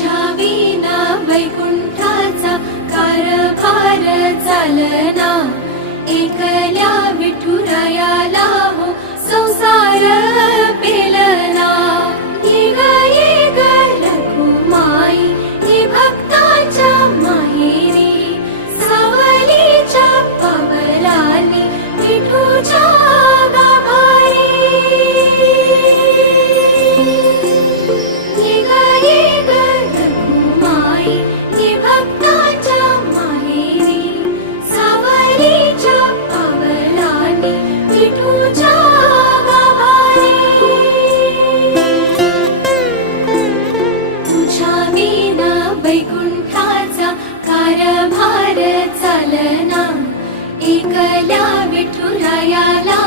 तुझ्या विना वैकुंठाचा कारभार चालना, एकल्या विठुरायाला हो संसार पेलना। ये ग रघुमाई ये भक्ताच्या माहेरी, सावलीच्या पवलानी विठूच्या गाभारी। ये ग रघुमाई ये भक्ताच्या माहेरी, सावलीच्या पवलानी विठूच्या गाभारी। तुझ्या विना वैकुंठाचा कारभार चालना, एकल्या विठुरायाला